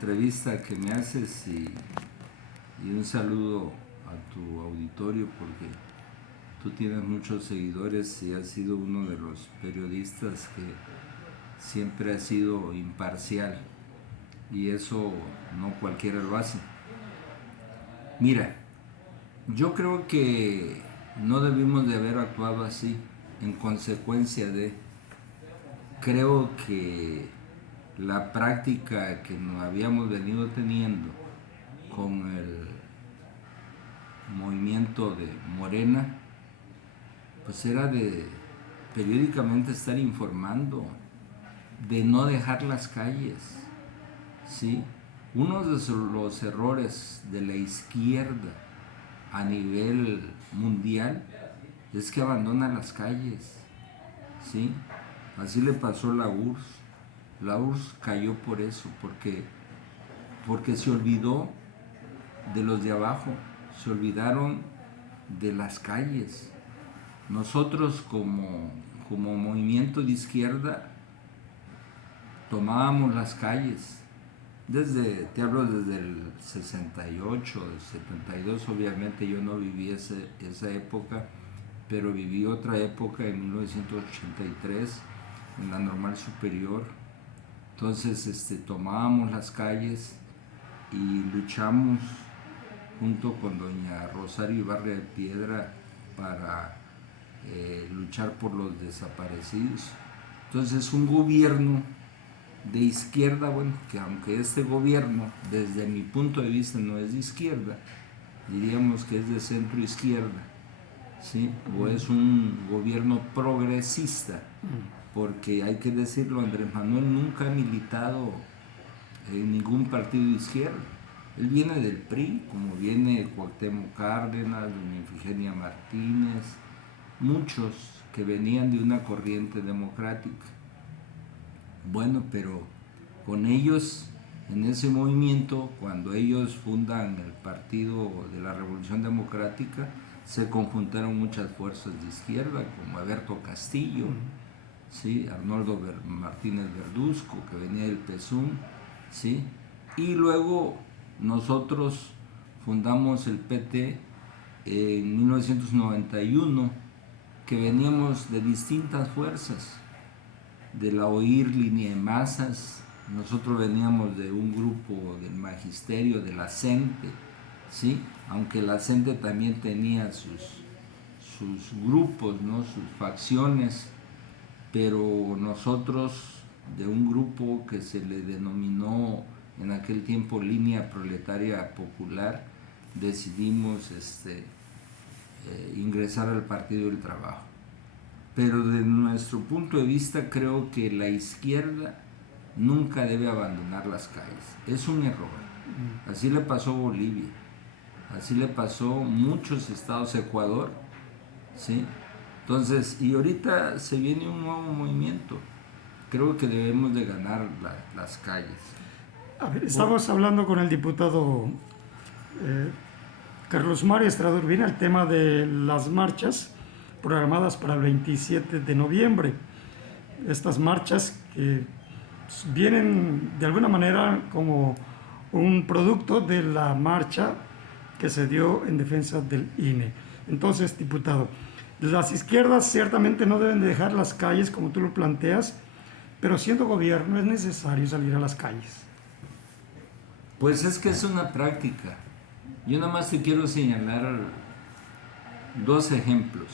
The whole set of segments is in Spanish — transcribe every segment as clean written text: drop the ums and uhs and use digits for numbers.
entrevista que me haces y un saludo a tu auditorio porque tú tienes muchos seguidores y has sido uno de los periodistas que siempre ha sido imparcial y eso no cualquiera lo hace. Mira, yo creo que no debimos de haber actuado así en consecuencia de... Creo que la práctica que nos habíamos venido teniendo con el movimiento de Morena, pues era de periódicamente estar informando, de no dejar las calles, ¿sí? Uno de los errores de la izquierda a nivel mundial es que abandona las calles, ¿sí? Así le pasó a la URSS. La URSS cayó por eso, porque se olvidó de los de abajo, se olvidaron de las calles. Nosotros como movimiento de izquierda tomábamos las calles, te hablo desde el 68, el 72, obviamente yo no viví esa época, pero viví otra época en 1983 en la Normal Superior. Entonces tomábamos las calles y luchamos junto con doña Rosario Ibarra de Piedra para luchar por los desaparecidos. Entonces un gobierno de izquierda, bueno, que aunque este gobierno desde mi punto de vista no es de izquierda, diríamos que es de centro izquierda, ¿sí? O es un gobierno progresista, porque hay que decirlo, Andrés Manuel nunca ha militado en ningún partido de izquierda. Él viene del PRI, como viene Cuauhtémoc Cárdenas, doña Ifigenia Martínez, muchos que venían de una corriente democrática. Bueno, pero con ellos, en ese movimiento, cuando ellos fundan el Partido de la Revolución Democrática, se conjuntaron muchas fuerzas de izquierda, como Alberto Castillo, ¿sí? Arnoldo Martínez Verduzco, que venía del PSUM, ¿sí? Y luego nosotros fundamos el PT en 1991, que veníamos de distintas fuerzas, de la OIR, Línea de Masas, nosotros veníamos de un grupo del Magisterio, de la CENTE, ¿sí? Aunque la CENTE también tenía sus grupos, ¿no? Sus facciones, pero nosotros de un grupo que se le denominó en aquel tiempo Línea Proletaria Popular, decidimos ingresar al Partido del Trabajo. Pero desde nuestro punto de vista creo que la izquierda nunca debe abandonar las calles. Es un error. Así le pasó a Bolivia, así le pasó a muchos estados, Ecuador, ¿sí? Entonces, y ahorita se viene un nuevo movimiento. Creo que debemos de ganar las calles. A ver, estamos hablando con el diputado Carlos Mario Estrada Urbina el tema de las marchas programadas para el 27 de noviembre. Estas marchas que vienen de alguna manera como un producto de la marcha que se dio en defensa del INE. Entonces, diputado, las izquierdas ciertamente no deben de dejar las calles como tú lo planteas, pero siendo gobierno es necesario salir a las calles. Pues es que es una práctica. Yo nada más te quiero señalar dos ejemplos.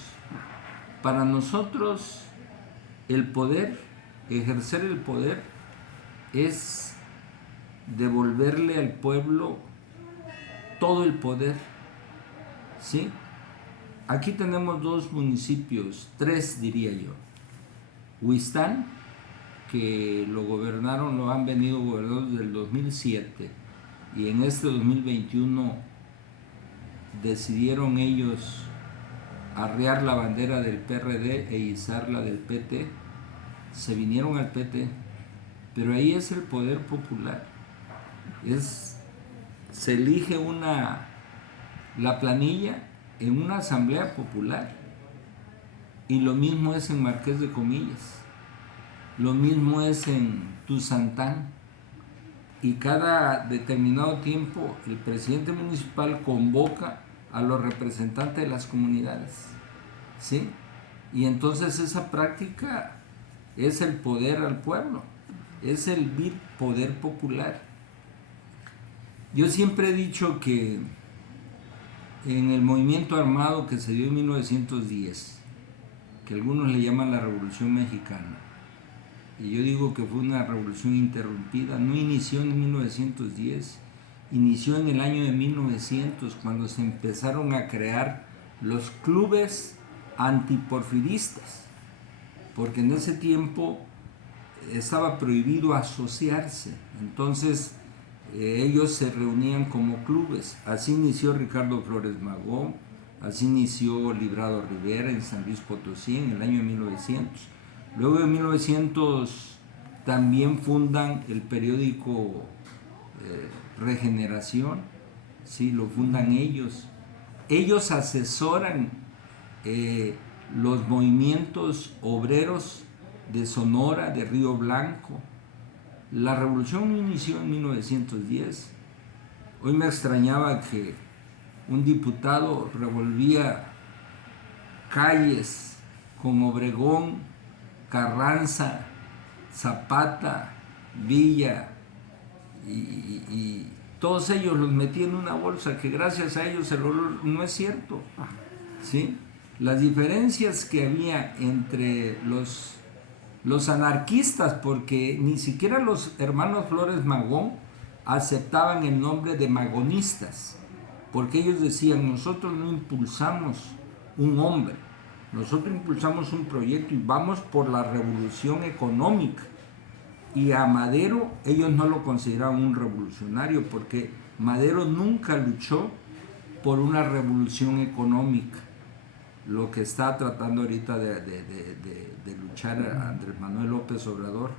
Para nosotros el poder, ejercer el poder, es devolverle al pueblo todo el poder, ¿sí? Aquí tenemos dos municipios, tres diría yo. Huistán, que lo han venido gobernando desde el 2007 y en este 2021 decidieron ellos arriar la bandera del PRD e izarla del PT, se vinieron al PT, pero ahí es el poder popular, se elige la planilla en una asamblea popular, y lo mismo es en Marqués de Comillas, lo mismo es en Tuzantán. y cada determinado tiempo el presidente municipal convoca a los representantes de las comunidades, ¿sí? Y entonces esa práctica es el poder al pueblo, es el poder popular. Yo siempre he dicho que en el movimiento armado que se dio en 1910, que algunos le llaman la Revolución Mexicana, y yo digo que fue una revolución interrumpida, no inició en 1910, inició en el año de 1900, cuando se empezaron a crear los clubes antiporfiristas, porque en ese tiempo estaba prohibido asociarse, entonces ellos se reunían como clubes. Así inició Ricardo Flores Magón, así inició Librado Rivera en San Luis Potosí en el año de 1900. Luego en 1900 también fundan el periódico Regeneración, ¿sí? Lo fundan ellos. Ellos asesoran los movimientos obreros de Sonora, de Río Blanco. La revolución inició en 1910. Hoy me extrañaba que un diputado revolvía calles con Obregón, Carranza, Zapata, Villa y todos ellos los metía en una bolsa, que gracias a ellos el olor no es cierto, ¿sí? Las diferencias que había entre los anarquistas, porque ni siquiera los hermanos Flores Magón aceptaban el nombre de magonistas, porque ellos decían: nosotros no impulsamos un hombre, nosotros impulsamos un proyecto y vamos por la revolución económica. Y a Madero ellos no lo consideraban un revolucionario, porque Madero nunca luchó por una revolución económica, lo que está tratando ahorita de luchar Andrés Manuel López Obrador,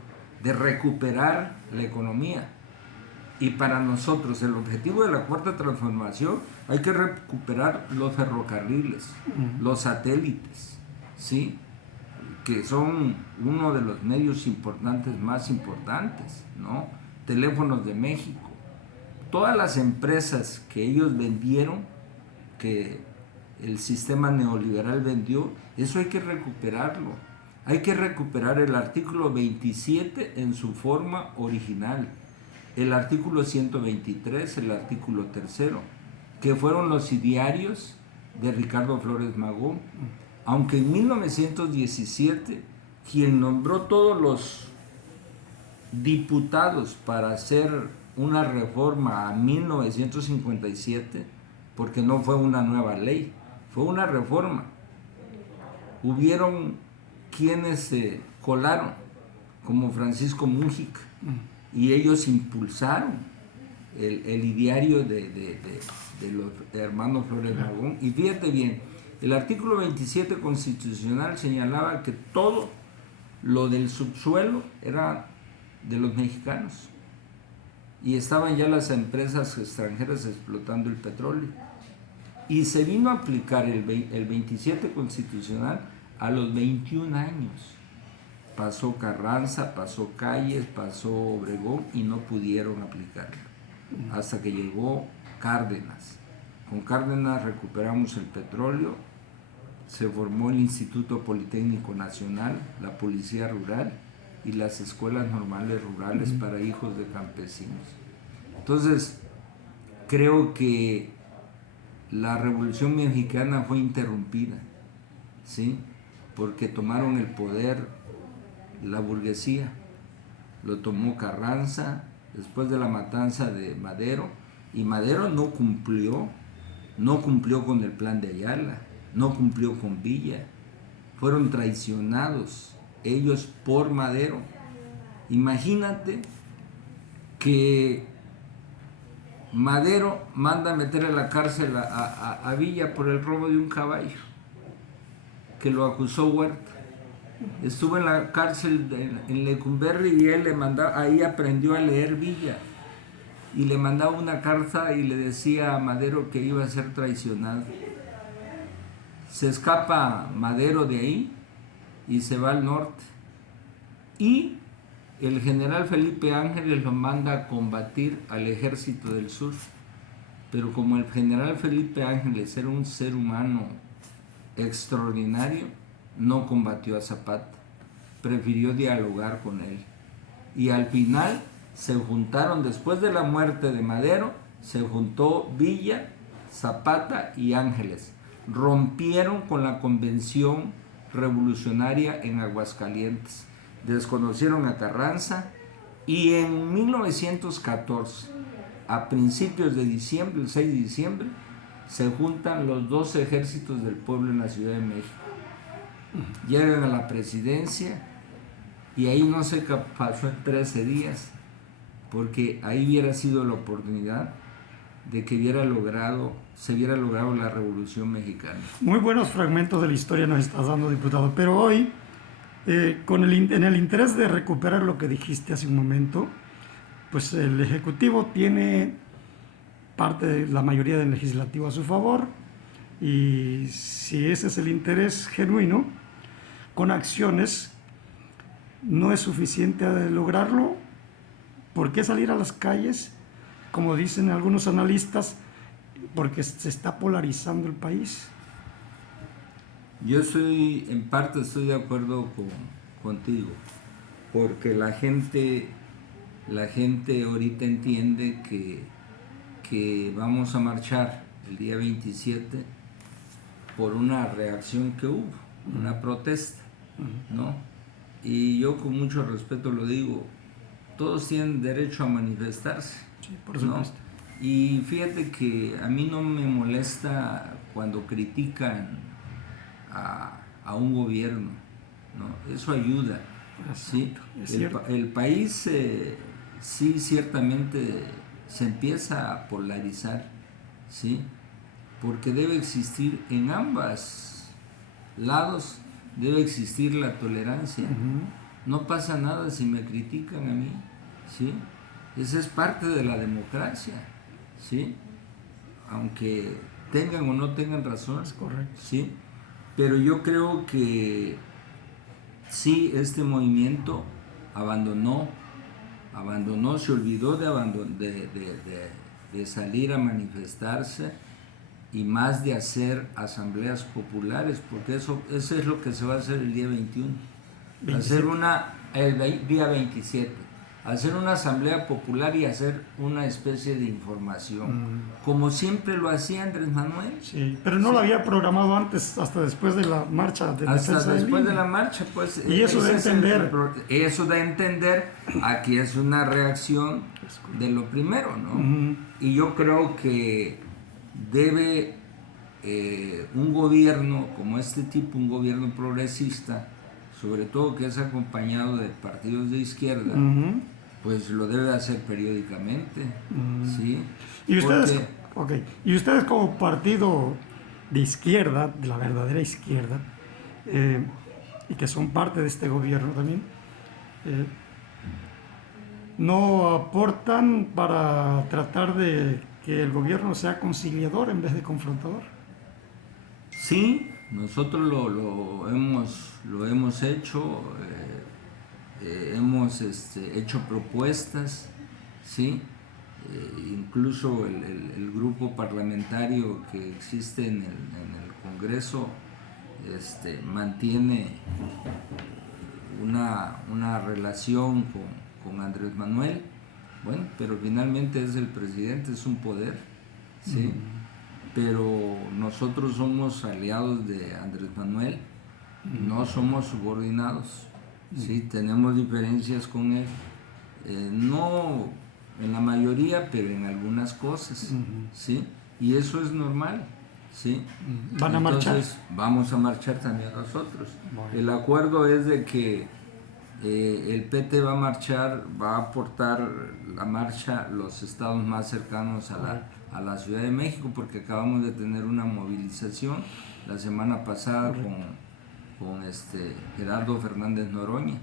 de recuperar la economía. Y para nosotros el objetivo de la Cuarta Transformación, hay que recuperar los ferrocarriles, los satélites, ¿sí? Que son uno de los medios importantes, más importantes, ¿no? Teléfonos de México. Todas las empresas que ellos vendieron, que el sistema neoliberal vendió, eso hay que recuperarlo. Hay que recuperar el artículo 27 en su forma original, el artículo 123, el artículo 3, que fueron los idearios de Ricardo Flores Magón. Aunque en 1917, quien nombró todos los diputados para hacer una reforma a 1957, porque no fue una nueva ley, fue una reforma, hubieron quienes se colaron, como Francisco Mújica, y ellos impulsaron el ideario de los hermanos Flores Magón. Y fíjate bien, el artículo 27 constitucional señalaba que todo lo del subsuelo era de los mexicanos, y estaban ya las empresas extranjeras explotando el petróleo. Y se vino a aplicar el 27 constitucional a los 21 años. Pasó Carranza, pasó Calles, pasó Obregón y no pudieron aplicarlo. Hasta que llegó Cárdenas. Con Cárdenas recuperamos el petróleo, se formó el Instituto Politécnico Nacional, la Policía Rural y las escuelas normales rurales para hijos de campesinos. Entonces, creo que la Revolución Mexicana fue interrumpida, ¿sí? Porque tomaron el poder la burguesía, lo tomó Carranza después de la matanza de Madero, y Madero no cumplió con el plan de Ayala, no cumplió con Villa, fueron traicionados ellos por Madero. Imagínate que Madero manda meter a la cárcel a Villa por el robo de un caballo, que lo acusó Huerta. Estuvo en la cárcel en Lecumberri y él ahí aprendió a leer Villa, y le mandaba una carta y le decía a Madero que iba a ser traicionado. Se escapa Madero de ahí y se va al norte, y el general Felipe Ángeles lo manda a combatir al ejército del sur, pero como el general Felipe Ángeles era un ser humano extraordinario, no combatió a Zapata, prefirió dialogar con él. Y al final se juntaron, después de la muerte de Madero, se juntó Villa, Zapata y Ángeles. Rompieron con la convención revolucionaria en Aguascalientes, desconocieron a Carranza y en 1914, a principios de diciembre, el 6 de diciembre, se juntan los dos ejércitos del pueblo en la Ciudad de México. Llegan a la presidencia y ahí no sé qué pasó en 13 días, porque ahí hubiera sido la oportunidad de que se hubiera logrado la Revolución Mexicana. Muy buenos fragmentos de la historia nos estás dando, diputado, pero hoy, en el interés de recuperar lo que dijiste hace un momento, pues el Ejecutivo tiene parte de la mayoría del Legislativo a su favor, y si ese es el interés genuino, con acciones no es suficiente lograrlo. ¿Por qué salir a las calles? Como dicen algunos analistas, porque se está polarizando el país. Yo en parte estoy de acuerdo contigo, porque la gente ahorita entiende que vamos a marchar el día 27 por una reacción que hubo, una protesta, ¿no? Y yo con mucho respeto lo digo, todos tienen derecho a manifestarse. Sí, por supuesto. ¿No? Y fíjate que a mí no me molesta cuando critican a un gobierno, ¿no? Eso ayuda, ¿sí? El país sí ciertamente se empieza a polarizar, ¿sí? Porque debe existir en ambos lados, debe existir la tolerancia. No pasa nada si me critican a mí, ¿sí? Esa es parte de la democracia, ¿sí? Aunque tengan o no tengan razón, es correcto, ¿sí? Pero yo creo que sí, este movimiento abandonó, se olvidó de salir a manifestarse y más de hacer asambleas populares, porque eso es lo que se va a hacer el día 21. 27. El día 27, hacer una asamblea popular y hacer una especie de información, como siempre lo hacía Andrés Manuel. Sí, pero no lo había programado antes, hasta después de la marcha de defensa hasta después de la marcha, pues. Y eso da a entender. Eso da a entender, aquí es una reacción de lo primero, ¿no? Y yo creo que debe un gobierno como este tipo, un gobierno progresista, sobre todo que es acompañado de partidos de izquierda, pues lo debe hacer periódicamente, ¿sí? ¿Y ustedes como partido de izquierda, de la verdadera izquierda, y que son parte de este gobierno también, no aportan para tratar de que el gobierno sea conciliador en vez de confrontador? Sí, nosotros lo hemos hecho, hemos hecho propuestas, ¿sí? Incluso el grupo parlamentario que existe en el Congreso mantiene una relación con Andrés Manuel, bueno, pero finalmente es el presidente, es un poder, ¿sí? Pero nosotros somos aliados de Andrés Manuel, no somos subordinados, ¿sí? Tenemos diferencias con él, no en la mayoría, pero en algunas cosas, ¿sí? Y eso es normal, ¿sí? ¿Van a marchar? Entonces, vamos a marchar también nosotros. Bueno. El acuerdo es de que el PT va a marchar, va a aportar la marcha los estados más cercanos a la Ciudad de México, porque acabamos de tener una movilización la semana pasada con Gerardo Fernández Noroña,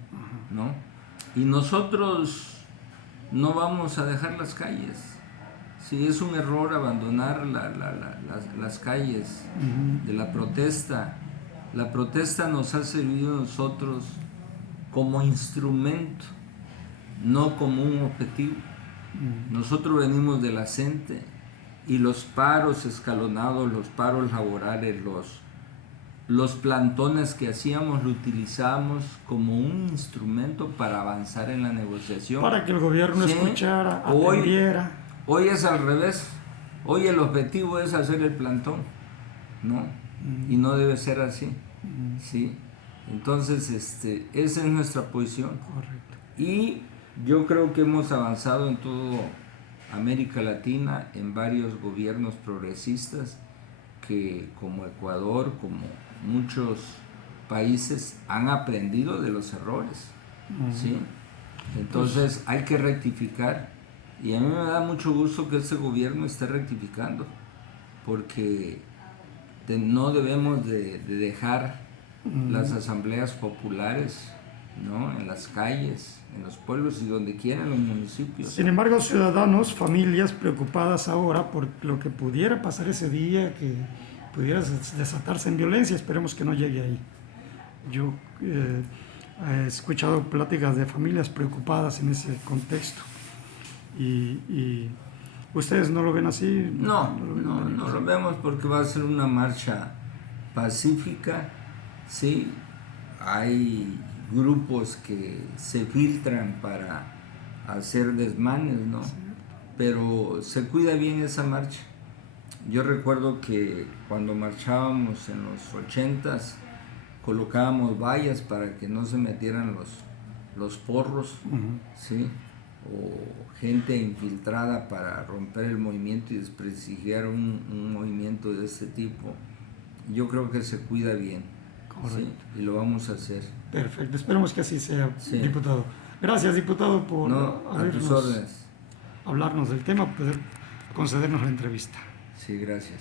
¿no? Y nosotros no vamos a dejar las calles. Sí, es un error abandonar las calles de la protesta. La protesta nos ha servido a nosotros como instrumento no como un objetivo. Nosotros venimos de la CENTE y los paros escalonados, los paros laborales, los plantones que hacíamos lo utilizamos como un instrumento para avanzar en la negociación. Para que el gobierno Sí. escuchara, atendiera. Hoy es al revés. Hoy el objetivo es hacer el plantón, ¿no? Y no debe ser así, ¿sí? Entonces, esa es nuestra posición. Correcto. Y yo creo que hemos avanzado en toda América Latina, en varios gobiernos progresistas que como Ecuador, como muchos países, han aprendido de los errores, ¿sí? Entonces hay que rectificar, y a mí me da mucho gusto que este gobierno esté rectificando, porque no debemos de dejar las asambleas populares, ¿no? En las calles, en los pueblos y donde quiera, en los municipios. Sin embargo, ciudadanos, familias preocupadas ahora por lo que pudiera pasar ese día, que pudiera desatarse en violencia, esperemos que no llegue ahí. Yo he escuchado pláticas de familias preocupadas en ese contexto. Y ¿ustedes no lo ven así? No lo vemos, porque va a ser una marcha pacífica, sí. Hay grupos que se filtran para hacer desmanes, ¿no? Pero se cuida bien esa marcha. Yo recuerdo que cuando marchábamos en los 80s, colocábamos vallas para que no se metieran los porros, ¿sí? O gente infiltrada para romper el movimiento y desprestigiar un movimiento de este tipo. Yo creo que se cuida bien. Correcto. Sí, y lo vamos a hacer. Perfecto, esperemos que así sea, Sí. diputado. Gracias, diputado, por A tus órdenes. hablarnos del tema, poder concedernos la entrevista. Sí, gracias.